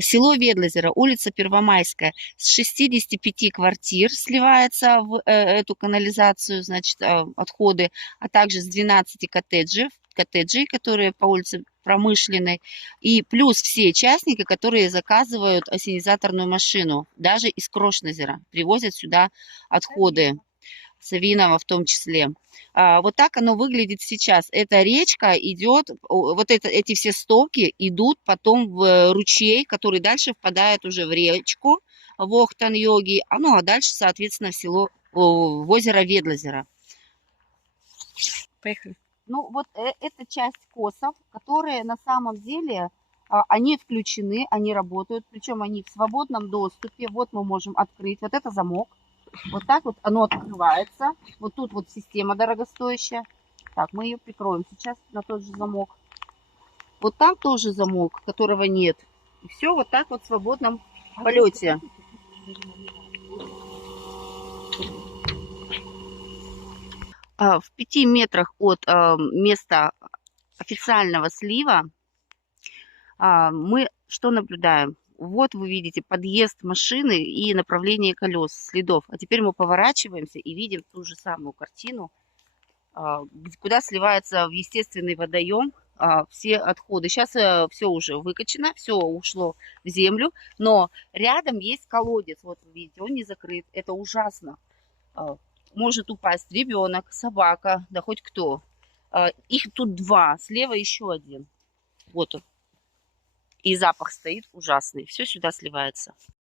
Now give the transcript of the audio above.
Село Ведлозеро, улица Первомайская, с 65 квартир сливается в эту канализацию, значит, отходы, а также с 12 коттеджей, которые по улице Промышленной, и плюс все частники, которые заказывают ассенизаторную машину, даже из Крошнозера, привозят сюда отходы. Савинова в том числе. Вот так оно выглядит сейчас. Эта речка идет, вот эти все стоки идут потом в ручей, который дальше впадает уже в речку Вохтан-Йоги, ну а дальше, соответственно, в село, в озеро Ведлозеро. Поехали. Ну вот это часть косов, которые на самом деле, они включены, они работают, причем они в свободном доступе. Вот мы можем открыть, вот это замок. Вот так вот оно открывается. Вот тут вот система дорогостоящая. Так, мы ее прикроем сейчас на тот же замок. Вот там тоже замок, которого нет. И все вот так вот в свободном полете. В 5 метрах от места официального слива мы что наблюдаем? Вот вы видите подъезд машины и направление колес, следов. А теперь мы поворачиваемся и видим ту же самую картину, куда сливается в естественный водоем все отходы. Сейчас все уже выкачано, все ушло в землю, но рядом есть колодец. Вот вы видите, он не закрыт. Это ужасно. Может упасть ребенок, собака, да хоть кто. Их тут два, слева еще один. Вот он. И запах стоит ужасный. Все сюда сливается.